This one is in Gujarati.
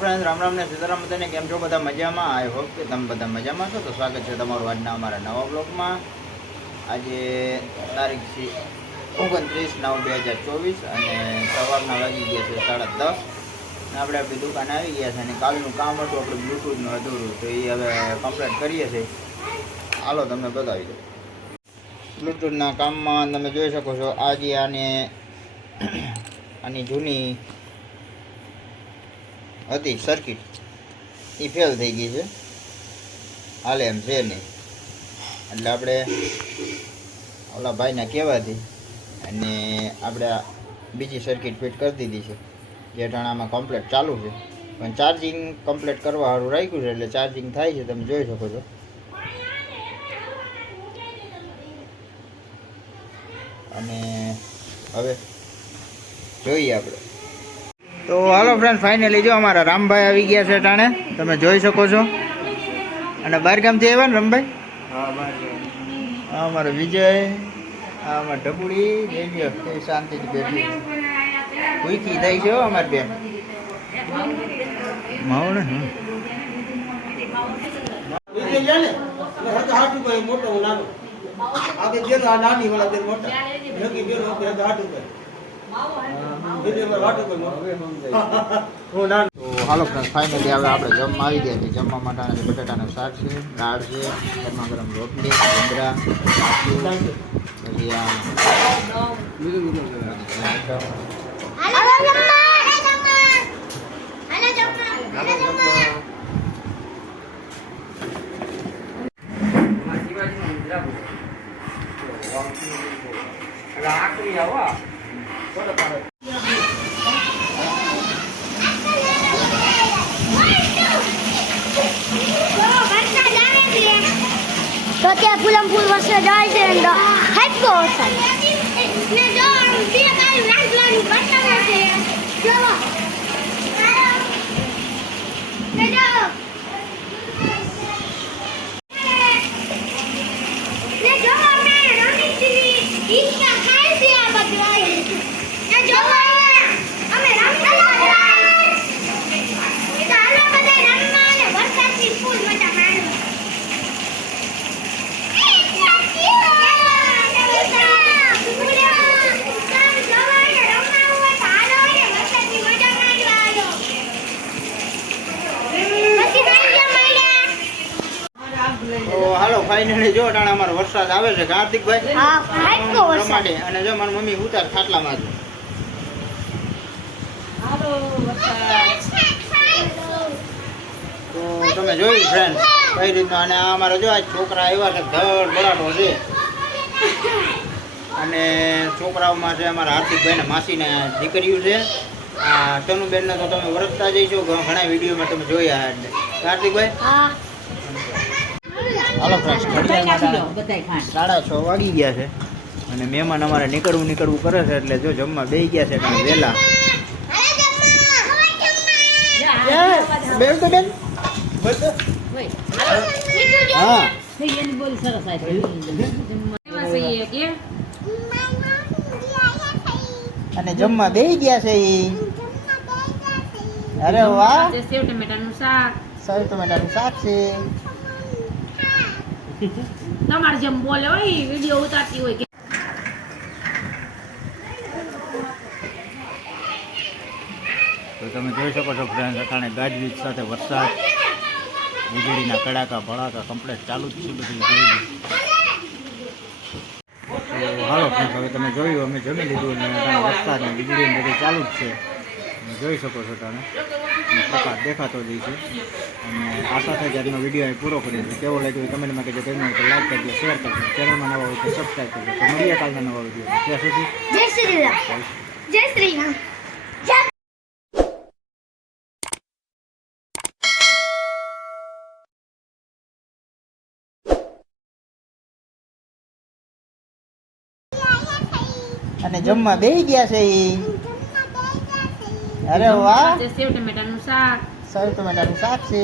ફ્રેન્ડ, રામ રામ ને સીતારામ બધાને કેમ છો? બધા મજામાં? આઈ હોપ કે તમે બધા મજામાં છો. તો સ્વાગત છે તમારું આજના અમારા નવા બ્લોગમાં. આજે તારીખ છે 29/9/2024 અને સવારના વાગી ગયા છે 10:30. આપણે આપણી દુકાન આવી ગયા છે અને કાલનું કામ હતું આપણું બ્લૂટૂથનું અધૂરું, તો એ હવે કમ્પ્લીટ કરીએ છીએ. હાલો તમને બતાવી દો. બ્લૂટૂથના કામમાં તમે જોઈ શકો છો આજે આની જૂની હતી સર્કિટ, એ ફેલ થઈ ગઈ છે, હાલે એમ છે નહીં. એટલે આપણે ઓલા ભાઈને કહેવાથી અને આપણે બીજી સર્કિટ ફિટ કરી દીધી છે, જે ટાણામાં કમ્પ્લીટ ચાલુ છે. પણ ચાર્જિંગ કમ્પ્લીટ કરવા સારું રાખ્યું છે, એટલે ચાર્જિંગ થાય છે, તમે જોઈ શકો છો. અને હવે જોઈએ આપણે. તો હાલો ફ્રેન્ડ, ફાઇનલી જો અમારા રામભાઈ આવી ગયા છે ટાણે, તમે જોઈ શકો છો. અને બહારગામથી આવ્યા ને રામભાઈ? હા, અમારો વિજય, હા અમારા ઢબુડી, જઈ ગયો શાંતિથી બેઠી ભૂખી થઈ છે અમારી બેન માવડે. હાલો ફ્રેન્ડ, ફાઇનલી હવે આપણે જમવા આવી ગયા છીએ. જમવા માટે બટાટાનું શાક છે, દાળ છે, ગરમા ગરમ રોટલી, ભૂંગળા, પછી તો ત્યાં ફૂલમ ફૂલ વર્ષે જાય છે ને હેપકો વરસાદ ને જો બે કાઈ રાંધવાનું બતાવે છે. ચલો ને જો અમે રાણી ટીવી ઈચ્છા ખાઈ છે આ બગડાઈ ને જો અમે રાણી ચાલો બધા રમવા ને વરસાદની ફૂલ મજા માણો. તો હાલો ફાઇનલી જો ટાણા અમારો વરસાદ આવે છે. કાર્તિકભાઈ ટમાટે અને જો મારી મમ્મી ઉતાર ખાટલામાં છે. તો તમે જોયું ફ્રેન્ડ કઈ રીતના. અને આ અમારા જો આ છોકરા આવ્યા છે, ધડ બરાટો છે. અને છોકરાઓમાં છે અમારા હાર્દિકભાઈ ને માસીને દીકરીઓ છે. આ તનુબેનને તો તમે વરસતા જઈશો, ઘણા વિડીયોમાં તમે જોયા. એટલે કાર્તિકભાઈ હાલો ફ્રેન્ડ્સ, 6:30 વાગી ગયા છે અને મહેમાન અમારે નીકળવું કરે છે, એટલે જો જમવા બેસી ગયા છે તમે વહેલા. બેન તો બેન હા અને જમવા બેસી ગયા છે ઈ. અરે વાહ, સેવ ટમેટાનું શાક છે. તમારે જેમ બોલે હોય વિડીયો ઉતારતી હોય. તો તમે જોઈ શકો છો ફ્રેન્ડ, અટાણે ગાજવીજ સાથે વરસાદ, વીજળીના કડાકા ભડાકા કમ્પ્લેટ ચાલુ જ છે બધું જોઈ. તો હાલો ફ્રેન્ડ, હવે તમે જોયું અમે જમી લીધું અને અટાણે વરસાદ ને વીજળી બધું ચાલુ જ છે. તમે જોઈ શકો છો અટાણે પ્રકાશ દેખાતો જ છે. અને આ સાથે જ આજનો વિડીયો અહીં પૂરો કરીએ છીએ. કેવો લાગ્યો કમેન્ટમાં કહેજો. ગમ્યું હોય તો લાઈક કરજો, શેર કરજો, ચેનલમાં નવા હોય તો સબસ્ક્રાઈબ કરજો. તો મળીએ કાલના નવા વિડીયો. ત્યાં સુધી જય શ્રી રામ. જય શ્રી રામ. અને જમવા બેસી ગયા છે ઈ. અરે વાહ, સેવ ટમેટાનું શાક છે.